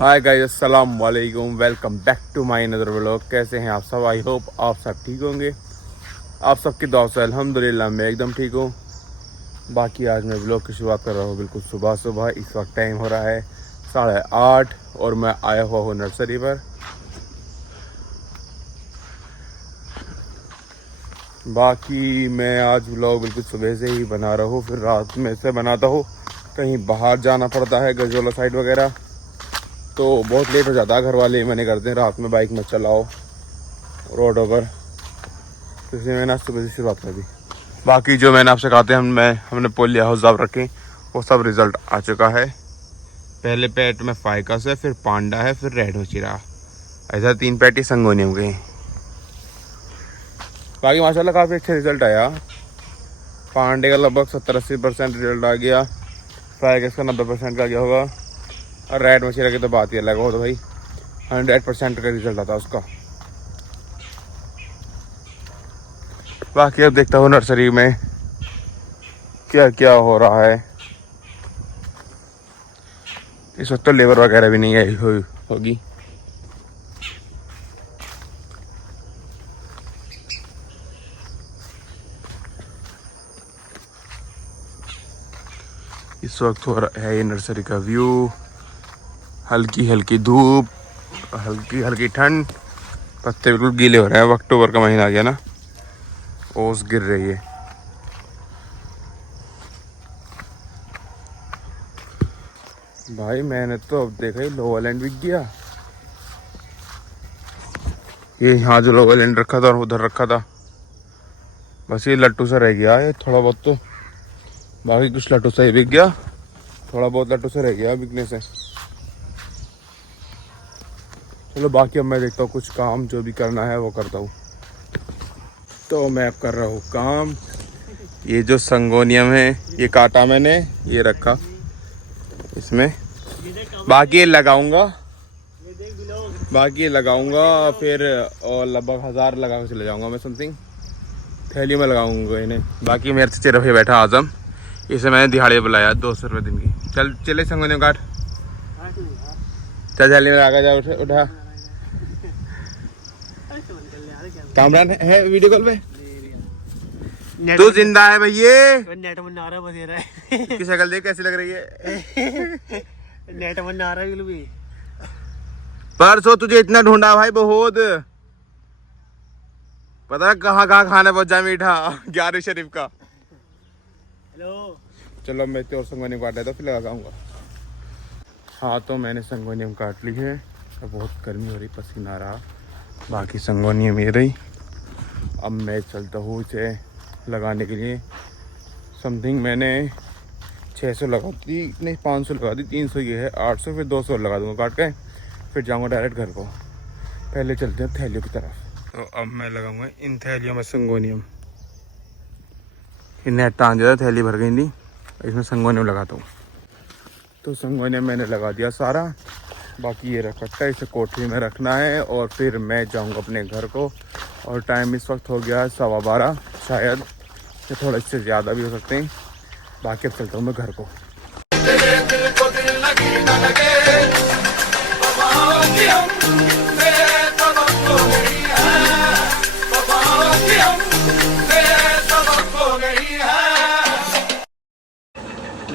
हाय guys, अस्सलाम वालेकुम। Welcome back to my another vlog. कैसे हैं आप सब? आई होप आप सब ठीक होंगे। आप सबकी दुआ से अल्हम्दुलिल्लाह मैं एकदम ठीक हूँ। बाकी आज मैं व्लॉग की शुरुआत कर रहा हूँ बिल्कुल सुबह सुबह। इस वक्त टाइम हो रहा है 8:30 और मैं आया हुआ हूँ नर्सरी पर। बाकी मैं आज व्लॉग बिल्कुल सुबह से ही बना रहा हूँ, फिर रात में से बनाता हूँ। कहीं बाहर जाना पड़ता है गजोला साइड वगैरह, तो बहुत लेट हो जाता है। घर वाले मना करते हैं रात में बाइक में चलाओ रोडों पर, तो इसलिए मैंने आज सुबह से शुरुआत कर दी। बाकी जो मैंने आपसे कहा था हमने पोलियो हाउस आप रखे, वो सब रिज़ल्ट आ चुका है। पहले पेट में फाइकस है, फिर पांडा है, फिर रेड होचिरा, ऐसा 3 पैटी संगोनियम के। बाकी माशाल्लाह काफ़ी अच्छा रिज़ल्ट आया। पांडे का लगभग 70-80% रिजल्ट आ गया, फाइकस का 90% का गया होगा, और रेड मछीरा की तो बात ही अलग हो। तो भाई 100% का रिजल्ट आता उसका। बाकी अब देखता हूँ नर्सरी में क्या क्या हो रहा है। इस वक्त तो लेबर वगैरह भी नहीं आई होगी। इस वक्त हो रहा है ये नर्सरी का व्यू। हल्की हल्की धूप, हल्की हल्की ठंड, पत्ते बिल्कुल गीले हो रहे हैं। अब अक्टूबर का महीना आ गया ना, ओस गिर रही है। भाई मैंने तो अब देखा ही लोवरलैंड बिक गया। ये यहाँ जो लोवरलैंड रखा था और उधर रखा था, बस ये लट्टू सा रह गया है थोड़ा बहुत। तो बाकी कुछ लट्टू सा ही बिक गया, थोड़ा बहुत लट्टू सा रह गया बिकने से। चलो बाकी अब मैं देखता हूँ कुछ काम जो भी करना है वो करता हूँ। तो मैं अब कर रहा हूँ काम। ये जो संगोनियम है ये काटा मैंने, ये रखा इसमें। बाकी ये लगाऊंगा, फिर और लगभग 1000 लगा के चले जाऊंगा मैं समथिंग। थैली में लगाऊंगा इन्हें। बाकी मेरे से चेहरे पे बैठा आजम, इसे मैंने दिहाड़ी बुलाया 200 रुपये दिन की। चल चले संगोनियम काट, चल थैली में लगा जा। उठा कामरान है वीडियो कॉल पे। तू जिंदा है भैया? नेट में नारा बजे रहा है। इसकी शक्ल देख कैसी लग रही है। नेट में नारा भी। परसों तुझे इतना ढूंढा भाई, बहुत पता है कहाँ कहाँ खाने पहुंच जाए मीठा 11 शरीफ का। हेलो चलो मैं तो और संगोनियम काट लेता, फिर लगाऊंगा। हाँ तो मैंने संगोनियम काट ली है। अब बहुत गर्मी हो रही, पसीना आ रहा। बाकी संगोनियम ये रही। अब मैं चलता हूँ इसे लगाने के लिए। समथिंग मैंने 600 लगा दी, नहीं 500 लगा दी, 300 ये है, 800, फिर 200 लगा दूँगा काट के, फिर जाऊँगा डायरेक्ट घर को। पहले चलते हैं थैलियों की तरफ। तो अब मैं लगाऊंगा इन थैलियों में संगोनियम। इन्हें टांग दिया, थैली भर गई थी, इसमें संगोनियम लगाता हूँ। तो संगोनियम मैंने लगा दिया सारा। बाकी ये रखा, इसे कोठरी में रखना है और फिर मैं जाऊँगा अपने घर को। और टाइम इस वक्त हो गया है 12:15 शायद, या थोड़ा इससे ज़्यादा भी हो सकते हैं। बाकी अब चलता हूँ मैं घर को।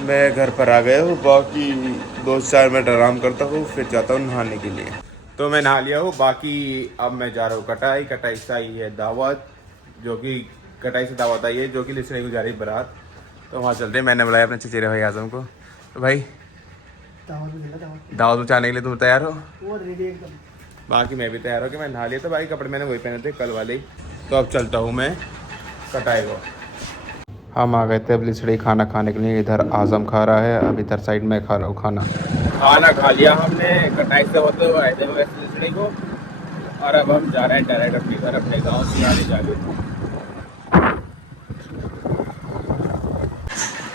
मैं घर पर आ गया हूँ। बाकी 2-4 मिनट आराम करता हूँ, फिर जाता हूँ नहाने के लिए। तो मैं नहा लिया हूँ। बाकी अब मैं जा रहा हूँ कटाई से आई है दावत, जो कि कटाई से दावत आई है, जो कि लिसने को जा रही बारात। तो वहाँ चलते हैं। मैंने बुलाया अपने चचेरे भाई आजम को। तो भाई दावत में जाने के लिए तुम तैयार हो? बाकी मैं भी तैयार हो कि मैं नहा लिया। तो भाई कपड़े मैंने वही पहने थे कल वाले ही। तो अब चलता हूँ मैं कटाई को। हम आ गए थे अब लिसड़ी खाना खाने के लिए। इधर आजम खा रहा है, अब इधर साइड में खा रहा हूँ खाना खा लिया हमने। कटाई से होते हुए आए थे वैसे लिसड़ी को, और अब हम जा रहे हैं डायरेक्ट अपने घर, अपने गाँव से जाने।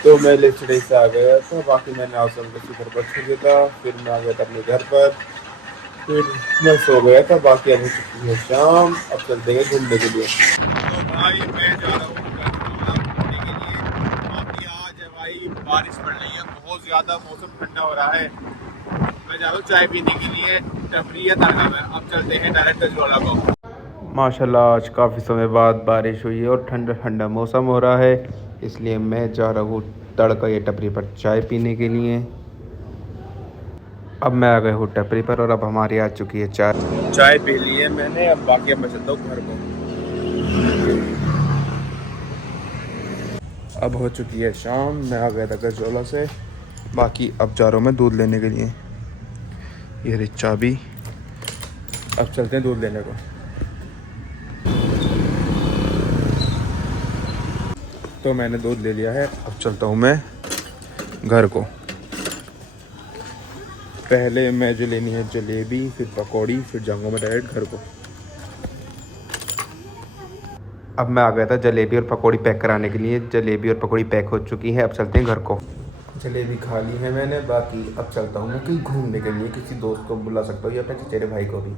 तो मैं लिसड़ी से आ गया था। बाकी मैंने आजम को घर पर छोड़ दिया था, फिर मैं आ गया था अपने घर पर, फिर मैं सो गया था। बाकी अभी चुकी है शाम, अब चलते हैं घूमने के लिए। तो भाई मैं जा रहा हूँ घूमने के लिए। बाकी आज भाई बारिश पड़ रही है बहुत ज़्यादा, मौसम ठंडा हो रहा है। मैं जा रहा हूँ चाय पीने के लिए टपरी या तारगा में। अब चलते हैं डायरेक्ट गजरोला को। माशाल्लाह आज काफ़ी समय बाद बारिश हुई है और ठंडा ठंडा मौसम हो रहा है, इसलिए मैं जा रहा हूँ तड़का ये टपरी पर चाय पीने के लिए। अब मैं आ गया हूँ टपरी पर और अब हमारी आ चुकी है चाय पी ली है मैंने। अब बाकी अब मैं चलता हूँ घर को। अब हो चुकी है शाम, मैं आ गया था गजरोला से। बाकी अब जा रहा हूँ मैं दूध लेने के लिए। ये रही चाबी, अब चलते हैं दूध लेने को। तो मैंने दूध ले लिया है, अब चलता हूँ मैं घर को। पहले मैं जो लेनी है जलेबी, फिर पकौड़ी, फिर जाऊँगा मैं डायरेक्ट घर को। अब मैं आ गया था जलेबी और पकौड़ी पैक कराने के लिए। जलेबी और पकौड़ी पैक हो चुकी है, अब चलते हैं घर को। जलेबी खा ली है मैंने, बाकी अब चलता हूँ मैं कहीं घूमने के लिए। किसी दोस्त को बुला सकता हूँ या अपने चचेरे भाई को भी।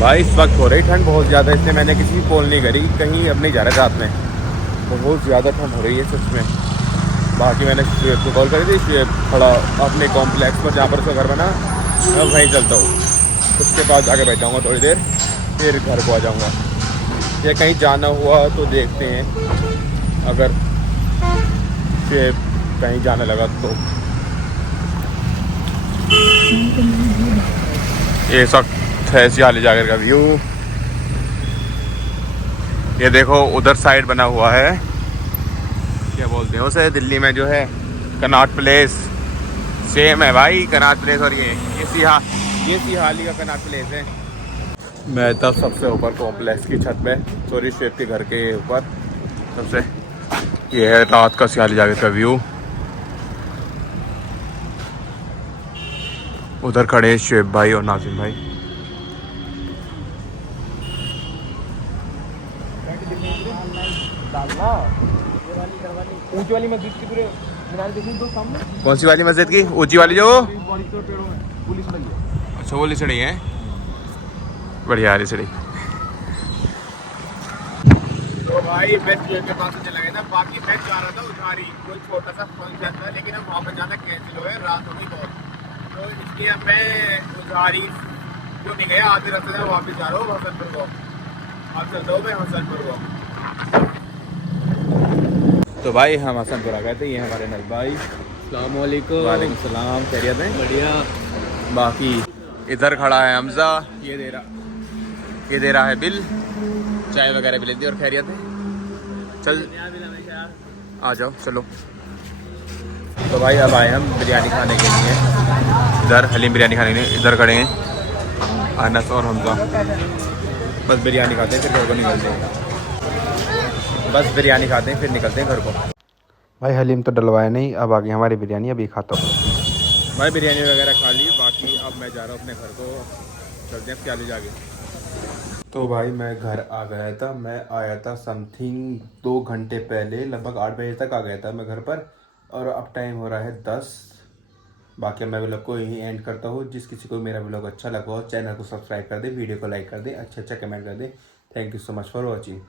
भाई इस वक्त हो रही ठंड बहुत ज़्यादा, इसलिए मैंने किसी की कॉल नहीं करी, कहीं अब नहीं जा रहा रात में। बहुत ज़्यादा ठंड हो रही है सच में। बाकी मैंने शुएब को कॉल करी थी, शुएब खड़ा अपने कॉम्प्लेक्स पर जहाँ पर उसका घर बना, मैं वहीं चलता हूँ। उसके पास जाके बैठाऊँगा थोड़ी देर, फिर घर को आ जाऊँगा। या कहीं जाना हुआ तो देखते हैं, अगर शुएब कहीं जाने लगा तो। ये सब है सियाली जागर का व्यू। ये देखो उधर साइड बना हुआ है, क्या बोलते हैं उसे, दिल्ली में जो है कनॉट प्लेस। सेम है भाई कनॉट प्लेस और ये सिहाली का कनॉट प्लेस है। मैं था सबसे ऊपर कॉम्प्लेक्स की छत पे, सॉरी शुएब के घर के ऊपर सबसे। ये है रात का सियाली जागर का व्यू। उधर खड़े हैं शुएब भाई और नाजिम भाई। ऊंची वाली मस्जिद की पूरे मीनार देखी दो सामने। कौन सी वाली मस्जिद की? ऊंची वाली जो पेड़ों में पुलिस लगी है। अच्छा वो लिसड़ी है, बढ़िया लिसड़ी। तो भाई मैं शुएब के पास चला गया था। बाकी मैं जा रहा था उधारी, कोई छोटा सा फंक्शन था, लेकिन अब वहाँ पर जाना कैंसिल हो गया, रात हो गई बहुत। तो इसलिए अब मैं उधारी जो नहीं गया, आधे रास्ते से वापस जा रहा हूँ हसनपुर को। अब चलता हूँ मैं हसनपुर को। तो भाई हम हसनपुर आ गए थे, ये हमारे नल भाई। अस्सलाम वालेकुम। वालेकुम सलाम, खैरियत है? बढ़िया। बाकी इधर खड़ा है हमजा, ये दे रहा है बिल, चाय वगैरह भी लेती है। और खैरियत है? चल आ जाओ चलो। तो भाई अब आए हम बिरयानी खाने के लिए, इधर हलीम बिरयानी खाने के लिए। इधर खड़े हैं अनस और हमजा, बस बिरयानी खाते हैं फिर घर को निकलते हैं। बस बिरयानी खाते हैं फिर निकलते हैं घर को। भाई हलीम तो डलवाया नहीं, अब आ गई हमारी बिरयानी, अभी खाता हूँ। भाई बिरयानी वगैरह खा ली, बाकी अब मैं जा रहा हूँ अपने घर को। चलते हैं क्या ले जाके। तो भाई मैं घर आ गया था। मैं आया था समथिंग 2 घंटे पहले, लगभग 8 बजे तक आ गया था मैं घर पर। और अब टाइम हो रहा है 10। बाकी मैं व्लॉग को यहीं एंड करता हूँ। जिस किसी को मेरा व्लॉग अच्छा लगा हो, चैनल को सब्सक्राइब कर दे, वीडियो को लाइक कर दे, अच्छा कमेंट कर दे। Thank you so much for watching.